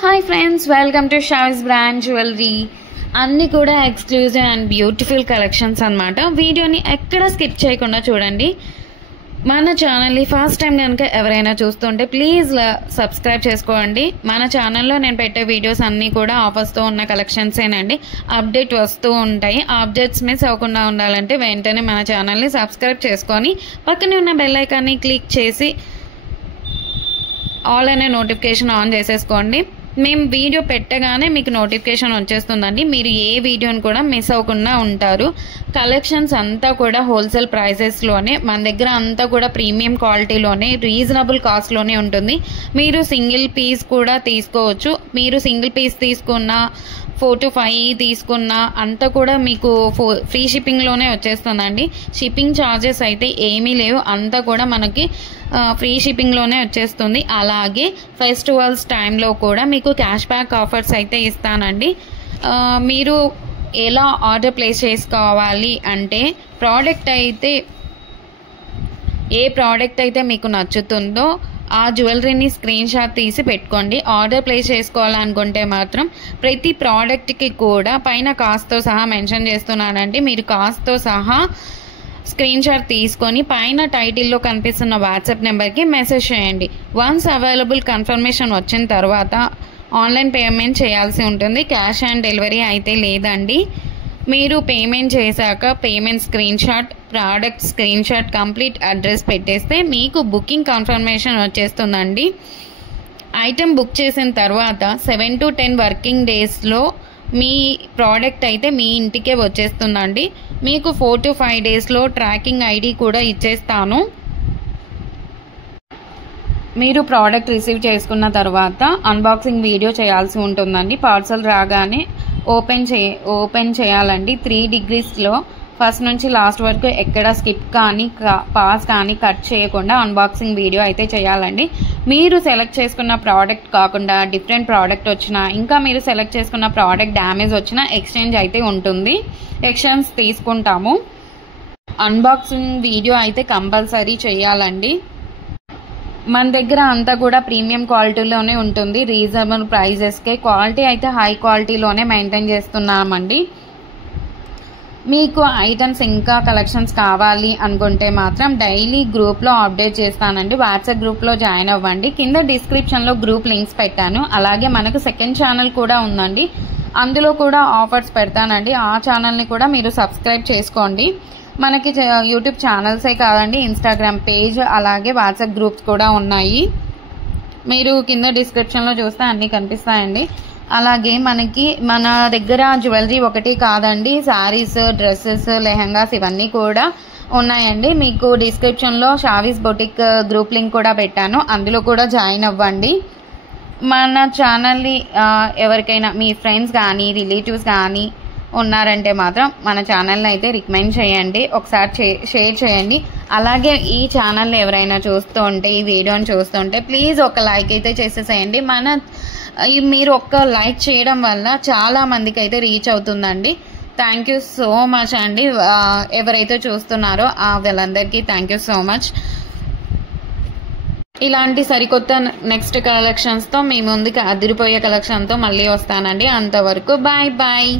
Hi friends, welcome to Shavis brand jewellery. అన్నీ కూడా exclusive and beautiful collections అన్నమాట. వీడియోని ఎక్కడ స్కిప్ చేయకుండా చూడండి. మన ఛానల్ని ఫస్ట్ టైం కనుక ఎవరైనా చూస్తుంటే ప్లీజ్ సబ్స్క్రైబ్ చేసుకోండి. మన ఛానల్లో నేను పెట్టే వీడియోస్ అన్నీ కూడా ఆఫర్స్తో ఉన్న కలెక్షన్సేనండి. అప్డేట్ వస్తూ ఉంటాయి. ఆ అప్డేట్స్ మిస్ అవ్వకుండా ఉండాలంటే వెంటనే మన ఛానల్ని సబ్స్క్రైబ్ చేసుకొని పక్కనే ఉన్న బెల్ ఐకాన్ని క్లిక్ చేసి ఆల్ అనే నోటిఫికేషన్ ఆన్ చేసేసుకోండి. మేము వీడియో పెట్టగానే మీకు నోటిఫికేషన్ వచ్చేస్తుందండి. మీరు ఏ వీడియోని కూడా మిస్ అవ్వకుండా ఉంటారు. కలెక్షన్స్ అంతా కూడా హోల్సేల్ ప్రైసెస్లోనే, మన దగ్గర అంతా కూడా ప్రీమియం క్వాలిటీలోనే, రీజనబుల్ కాస్ట్లోనే ఉంటుంది. మీరు సింగిల్ పీస్ కూడా తీసుకోవచ్చు. మీరు సింగిల్ పీస్ తీసుకున్న 4 to 5 తీసుకున్న అంతా కూడా మీకు ఫ్రీ షిప్పింగ్లోనే వచ్చేస్తుందండి. షిప్పింగ్ ఛార్జెస్ అయితే ఏమీ లేవు, అంతా కూడా మనకి ఫ్రీ షిప్పింగ్లోనే వచ్చేస్తుంది. అలాగే ఫెస్టివల్స్ టైంలో కూడా మీకు క్యాష్ బ్యాక్ ఆఫర్స్ అయితే ఇస్తానండి. మీరు ఎలా ఆర్డర్ ప్లేస్ చేసుకోవాలి అంటే, ఏ ప్రోడక్ట్ అయితే మీకు నచ్చుతుందో ఆ జ్యువెలరీని స్క్రీన్ షాట్ తీసి పెట్టుకోండి. ఆర్డర్ ప్లేస్ చేసుకోవాలనుకుంటే మాత్రం ప్రతి ప్రోడక్ట్కి కూడా పైన కాస్ట్తో సహా మెన్షన్ చేస్తున్నానండి. మీరు కాస్ట్తో సహా స్క్రీన్ షాట్ తీసుకొని పైన టైటిల్లో కనిపిస్తున్న వాట్సాప్ నెంబర్కి మెసేజ్ చేయండి. వన్స్ అవైలబుల్ కన్ఫర్మేషన్ వచ్చిన తర్వాత ఆన్లైన్ పేమెంట్ చేయాల్సి ఉంటుంది. క్యాష్ ఆన్ డెలివరీ అయితే లేదండి. మీరు పేమెంట్ చేశాక payment screen shot, product screen shot, complete address పెట్టేస్తే మీకు బుకింగ్ కన్ఫర్మేషన్ వచ్చేస్తుందండి. ఐటెం బుక్ చేసిన తర్వాత 7 to 10 వర్కింగ్ డేస్లో మీ ప్రోడక్ట్ అయితే మీ ఇంటికే వచ్చేస్తుందండి. మీకు 4 to 5 డేస్లో ట్రాకింగ్ ఐడి కూడా ఇచ్చేస్తాను. మీరు ప్రోడక్ట్ రిసీవ్ చేసుకున్న తర్వాత అన్బాక్సింగ్ వీడియో చేయాల్సి ఉంటుందండి. పార్సల్ రాగానే ఓపెన్ చేయాలండి. 3 degreesలో ఫస్ట్ నుంచి లాస్ట్ వరకు ఎక్కడ స్కిప్ కానీ పాస్ కానీ కట్ చేయకుండా అన్బాక్సింగ్ వీడియో అయితే చేయాలండి. మీరు సెలెక్ట్ చేసుకున్న ప్రోడక్ట్ కాకుండా డిఫరెంట్ ప్రోడక్ట్ వచ్చినా, ఇంకా మీరు సెలెక్ట్ చేసుకున్న ప్రోడక్ట్ డ్యామేజ్ వచ్చినా ఎక్స్చేంజ్ అయితే ఉంటుంది. ఎక్స్చేంజ్ తీసుకుంటాము. అన్బాక్సింగ్ వీడియో అయితే కంపల్సరీ చేయాలండి. మన దగ్గర అంతా కూడా ప్రీమియం క్వాలిటీలోనే ఉంటుంది. రీజనబుల్ ప్రైజెస్కే క్వాలిటీ అయితే హై క్వాలిటీలోనే మెయింటైన్ చేస్తున్నామండి. మీకు ఐటమ్స్ ఇంకా కలెక్షన్స్ కావాలి అనుకుంటే మాత్రం డైలీ గ్రూప్లో అప్డేట్ చేస్తానండి. వాట్సాప్ గ్రూప్లో జాయిన్ అవ్వండి. కింద డిస్క్రిప్షన్లో గ్రూప్ లింక్స్ పెట్టాను. అలాగే మనకు సెకండ్ ఛానల్ కూడా ఉందండి. అందులో కూడా ఆఫర్స్ పెడతానండి. ఆ ఛానల్ని కూడా మీరు సబ్స్క్రైబ్ చేసుకోండి. మనకి యూట్యూబ్ ఛానల్సే కాదండి, ఇన్స్టాగ్రామ్ పేజ్ అలాగే వాట్సాప్ గ్రూప్స్ కూడా ఉన్నాయి. మీరు కింద డిస్క్రిప్షన్లో చూస్తే అన్నీ కనిపిస్తాయండి. అలాగే మన దగ్గర జ్యువెలరీ ఒకటి కాదండి, శారీస్, డ్రెస్సెస్, లెహంగాస్ ఇవన్నీ కూడా ఉన్నాయండి. మీకు డిస్క్రిప్షన్లో షావిస్ బొటిక్ గ్రూప్ లింక్ కూడా పెట్టాను. అందులో కూడా జాయిన్ అవ్వండి. మన ఛానల్ని ఎవరికైనా మీ ఫ్రెండ్స్ కానీ రిలేటివ్స్ కానీ ఉన్నారంటే మాత్రం మన ఛానల్ని అయితే రికమెండ్ చేయండి. ఒకసారి షేర్ చేయండి. అలాగే ఈ ఛానల్ని ఎవరైనా చూస్తుంటే, ఈ వీడియోని చూస్తుంటే ప్లీజ్ ఒక లైక్ అయితే చేసేసేయండి. మీరు ఒక్క లైక్ చేయడం వల్ల చాలా మందికి అయితే రీచ్ అవుతుందండి. థ్యాంక్ యూ సో మచ్ అండి. ఎవరైతే చూస్తున్నారో వాళ్ళందరికీ థ్యాంక్ యూ సో మచ్. ఇలాంటి సరికొత్త నెక్స్ట్ కలెక్షన్స్తో మీ ముందుకి అదిరిపోయే కలెక్షన్తో మళ్ళీ వస్తానండి. అంతవరకు బాయ్ బాయ్.